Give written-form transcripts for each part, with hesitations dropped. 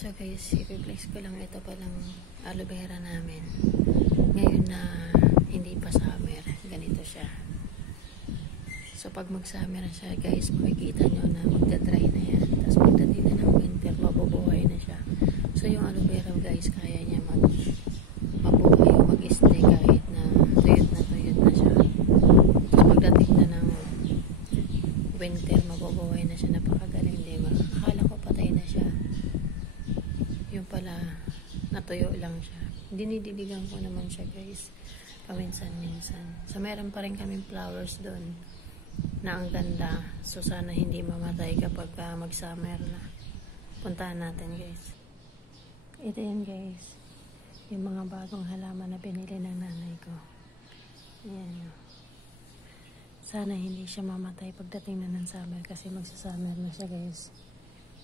So guys, i-flex ko lang ito palang aloe vera namin. Ngayon na hindi pa summer, ganito siya. So pag mag-summer na siya guys, makikita nyo na magda-dry na yan. Tapos pagdating na ng winter, mabubuhay na siya. So yung aloe vera guys, kaya niya mabuhay o mag-stay kahit na tuyot na siya. Tapos pagdating na ng winter, mabubuhay na siya. Napakagaling, diba? Akala ko patay na siya. Yung pala, natuyo lang siya. Dinidiligan ko naman siya guys. Paminsan-minsan. So meron pa rin kaming flowers doon na ang ganda. So sana hindi mamatay kapag mag-summer na. Puntahan natin guys. Ito yan guys. Yung mga bagong halaman na pinili ng nanay ko. Yan. Sana hindi siya mamatay pagdating na ng summer kasi magsa-summer na siya guys.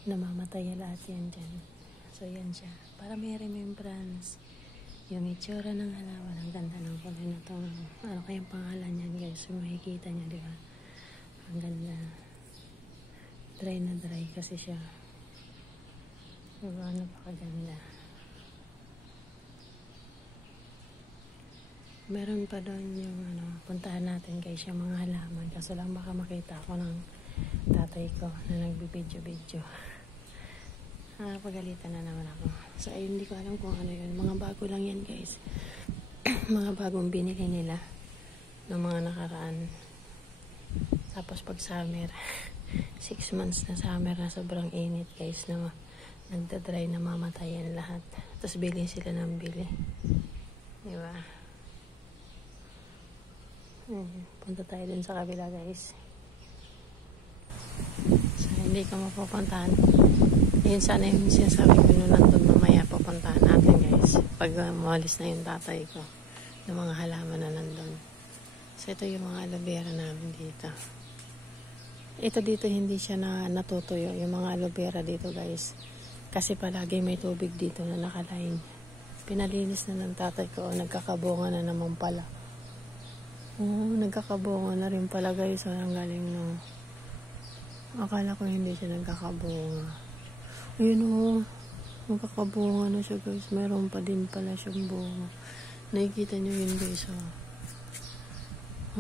Namamatay lahat yan dyan. So yan siya. Para may remembrance. Yung itsura ng halaman. Ang ganda ng kulay na itong ano kayang pangalan yan guys. So makikita nyo diba. Ang ganda. Dry na dry kasi siya. Diba napakaganda. Meron pa doon yung ano, puntahan natin guys yung mga halaman. Kaso lang baka makita ako ng tatay ko na nagbibidyo-video. Pagalitan na naman ako. So ayun, hindi ko alam kung ano yun. Mga bago lang yan guys. Mga bagong binili nila ng mga nakaraan. Tapos pag summer 6 months na summer na sobrang init guys na nagda-dry na mamatayan lahat. Tapos bili sila ng bili. Diba? Punta tayo dun sa kabila guys. So hindi ko mapupuntahan. Yun sana yung sinasabi ko nung nandun mamaya pupuntahan natin guys. Pag mawalis na yung tatay ko ng mga halaman na nandun. So ito yung mga aloe vera namin dito. Ito dito hindi siya natutuyo. Yung mga aloe vera dito guys. Kasi palagi may tubig dito na nakalain. Pinalinis na ng tatay ko. Nagkakabunga na naman pala. Nagkakabunga na rin pala guys. Ang galing no. Akala ko hindi siya nagkakabunga. Ayun o, magkakabunga na siya guys. Meron pa din pala siyang bunga. Nakikita nyo yun guys o.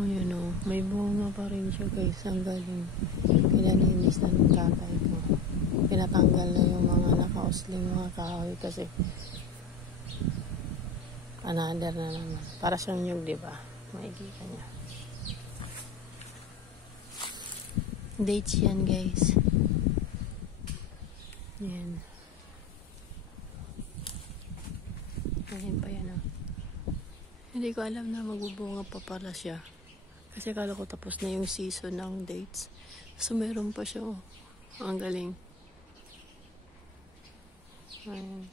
Ayun o, may bunga pa rin siya guys. Ang galing. Pinalinis na ng tatay ko. Pinatanggal na yung mga nakausling mga kahoy kasi another na naman. Para siyang nyug, diba? Makikita niya. Dates yan guys. Yan. Ayan pa yan o. Hindi ko alam na magbubunga pa pala siya. Kasi akala ko tapos na yung season ng dates. So meron pa siya o. Ang galing. Ayan.